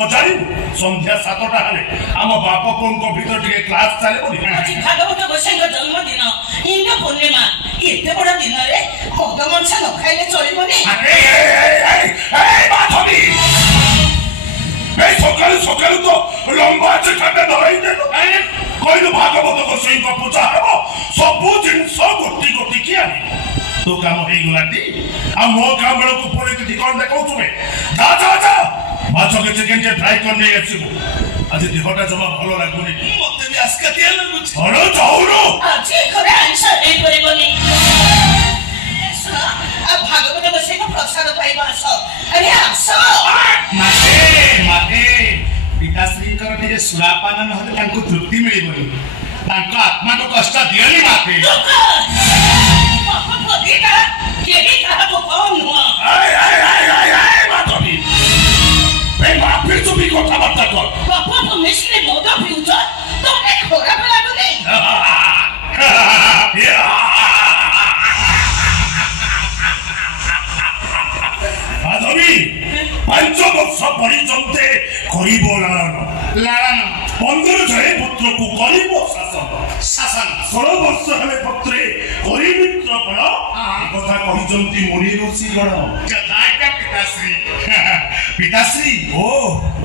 तो जानी संध्या 7टा हेले आम बाप पुओं भीतर टिके क्लास चले बोली आज भागवत गोसाईଙ୍କ जन्मदिन हिंदू पूर्णिमा एते बड़ा दिन रे मद मांस न खाइले चलिबनी अरे ए माधवी ए सकाल तो लंबा चिठाटे धराई देलो कहलु भागवत गोसाईଙ୍କ पूजा हेबो सबु जिंस गोटी गोटी किया तो काम हो गलाटी आ मो काम बेल को पुरे ती कोन देखौ तुमे जा माछ के चिकन के फ्राई करने आछिबो आज देहटा जमा भलो लागुनी मते भी आस्का दिया लागुछ हलो जाउरो आज घरे आंसर दे परिबनी आ भागवत गोसाईଙ୍କ प्रसाद पाइबा आस अरे आस माते पिताश्री कर टिके सुरापान नहले तांको तृप्ति मिलिबनी तांको आत्मा को कष्ट दियनी माते पापा पदिका केही कहा तो कौन हुआ आय माधवी ए माफी तो भी কথা বার্তা কর पापा तो मिश्री मोदा पिउछ तोने खोरा पला गनी माधवी 5 वर्ष परिजन्ते करिब लालन 15 जय पुत्र को करिब शासन 16 वर्ष हेले पुत्रे करि मित्र पण कथा कहिजन्ती मुनि ऋषि गण जदाका पिताश्री ओ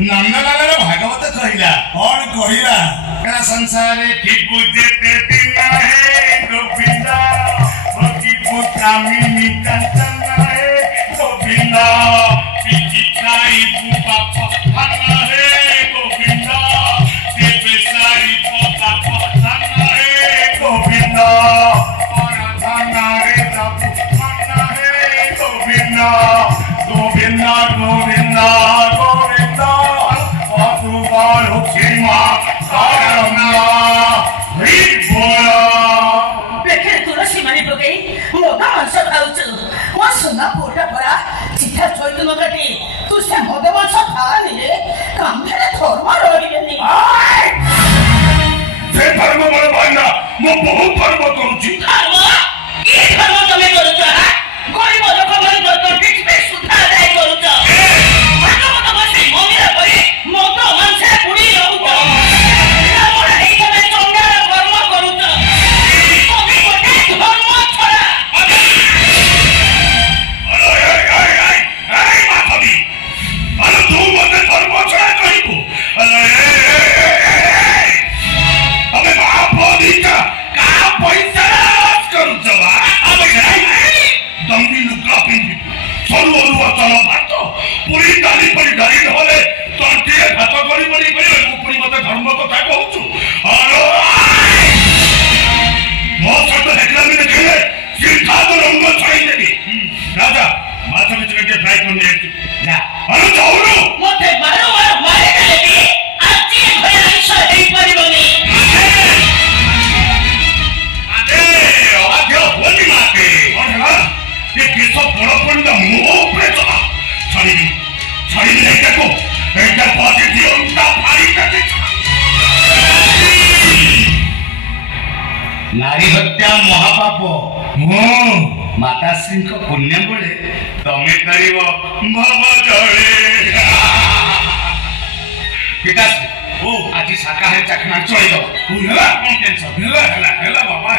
नंदलाल भागवत कहिला और कहिला का संसारे ठीक बुझे दिन है गोविंदा भक्ति पुत्रामी कंचन है गोविंदा चिचिकाई पाप हन है गोविंदा ते बेसारी पोता हन है गोविंदा और धना रे तप हन है गोविंदा गोविंदा गोविंदा गोविंदा अतुबाल क्षमा करना हि बोला देखे तुलसी मणि पकई मोदा मांस खाउछ मो सुना पोटा परा चिठा चैतन्य काटी तू से मोदा मांस खानी रे कामधे धर्म रहिबेनी से धर्म बड़ भाईना मो बहुत धर्म करूची धर्म की धर्म तमे करूछ गरीब लोक मन कर ठीक पे सुधा दाई करूछ भागवत गोसाई मोगिरा परी मोदा मांस पुडी रहउछ हमरा एई तमे चंगा कर्म करूछ तमे गोटे धर्म छड़ा अरे माधवी अरे तू मते धर्म छड़ा कहिबो अबे बाप अधिका का पैसा करू जवा अबे दंगी लुका पिंदी सरू अरुआ चलो भात पूरी डाली परी डाली ढले तंटिए भात करी परी पूरी मते धर्म कथा कहूछु अरे मो सट हेकला में देखले सीधा तो रंग छाई देबी राजा माछ में चिकन फ्राई करने जा अरे जाउरो मते मारो मारे देबी आज घरे आंसर दे परिबनी होली माते और है ये केसो बड़ा पंडा मुंह पे चला छड़ी नहीं देखो एकटा बाजी दियो उनका भारी करके नारी हत्या महापाप माताश्री को पुण्य बड़े तमे करिव भव जड़े पिताश्री ओ आज शाकाहारी चखना चली दो हेला कौन टेंशन हेला बाबा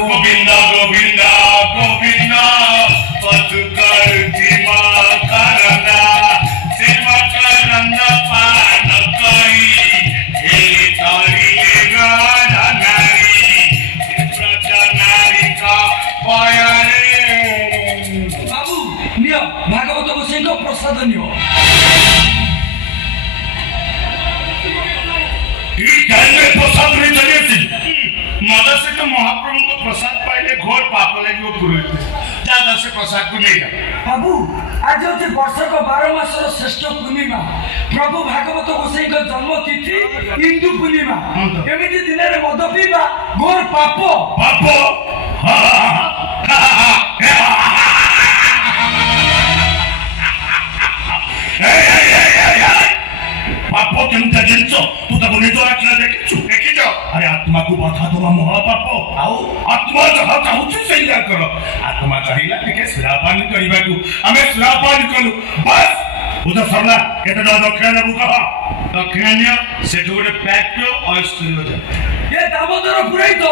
गोविंदा गोविंदा गोविंदा पतकर जीवा करना सेवा करना पान करी हे तारी गाना नारी प्रजा नारी का पायरे बाबू नियो भागवत गोसाईଙ୍କ प्रसाद नियो ई टाइम में प्रसाद नहीं चलिए मदर से तो महाप्रभु को प्रसाद पाइले घोर पाप लगी वो पुरोहित दादा से प्रसाद को नहीं जा बाबू आज होते वर्ष को 12 मासर श्रेष्ठ पूर्णिमा प्रभु भागवत गोसाईଙ୍କ जन्म तिथि हिंदू पूर्णिमा एमिति दिन रे मद पीबा घोर पाप पाप केमता जिंस तू ताको निज आखिरे देखिछु देखिछ अरे आत्मा को बाधा दवा महापाप आउ आत्मा जहा चाहुछि सैया कर आत्मा चाहिला टिके श्रापान करने को हमें सुरापान कलु बस उधर सरला केते दक्षिण देबू कह दक्षिण से गोटे पैक्ट अयस्त्री हो जाए ये दामोदर पुराई तो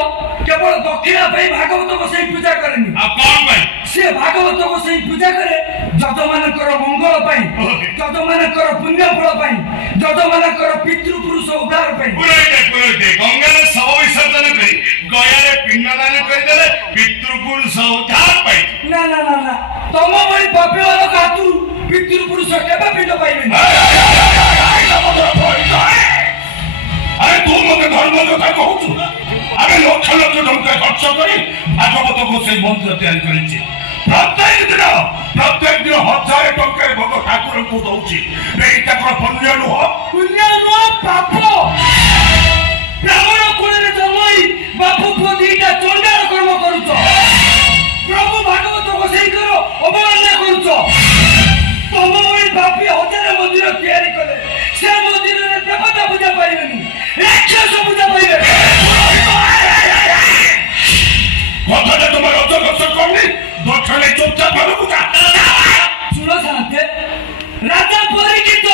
केवल दक्षिणा पाई भागवत गोसाई पूजा करेनी आ कौन भाई से भागवत गोसाई पूजा करे जत मानकर मंगल पाई जत मानकर पुण्य फल पाई जत मानकर पितृ पुरुष उद्धार पाई पुरोहित गंगा शव विसर्जन करी गया पिंडदान करदे पितृ पुरुष उद्धार पाई ना ना ना ना तम भली पापी वाला कातु पितृ पुरुष केबे पिंड पाइबे अरे तू मते धर्म कथा कहू आमे लक्ष लक्ष टंका खर्च करी भागवत गोसाई मंदिर तैयारी करिछि प्रत्येक दिन 1000 टंका भोग ठाकुर को दउछि एटा कोन पुण्य नुह पाप ब्राह्मण कुलरे जन्मई बापू पुदीटा चंडाल कर्म करूछ प्रभु भागवत गोसाई करो अवमानना करूछ तम भली पापी 1000 मंदिर तैयारी कले से मंदिर रे देवता पूजा पाइबेनी राक्षस पूजा पाइबे কথাটা তোমার অজগর করনি দক্ষিণে চুপচাপ ভাবে বুঝা सुनो साथे राजा परिचित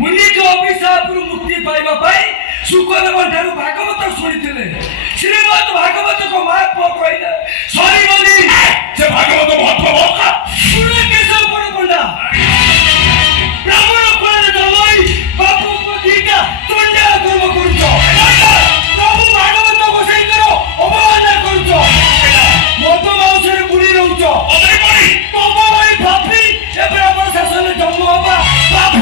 मुनि को अभिशाप मुक्ति पाइबा पाई सुकदेव ठारू भागवत शुणिथिले श्रीमद् भागवत को महात्मा कहले सरी बोली से भागवत महत्व बका सुनो केशव बड़ पंडा ब्राह्मण कुलरे जन्मई बापू को दीटा चंडा कर्म करूछ प्रभु भागवत गोसाई करो अवमानना करूछ मत माउसरे बुली रहउछ অদরে করি तम भली पापी ए ब्राह्मण शासन जन्म हवा पाप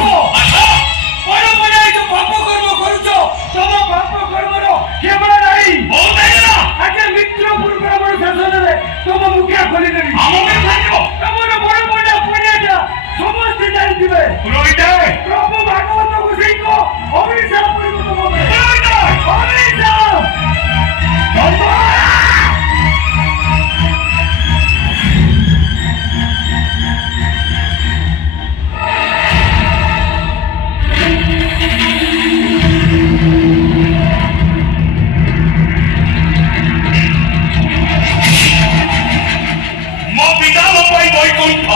बड़ बड़ा जो पाप कर्म करूछ तम पाप कर्मर केवल नाही বহুত হইলা आगे मित्रपुर ब्राह्मण शासन रे तम मुखिया खोली देबी আমাকে খাইও तमर बड़ बड़ा पुण्यटा समस्त जानि दिबे পুরোহিত प्रभु भागवत गोसाई को अभिशाप करिबो तमके পুরোহিত अभिशाप ମୋ ପିତା ମୋ ପାଇଁ ବୈକୁଣ୍ଠ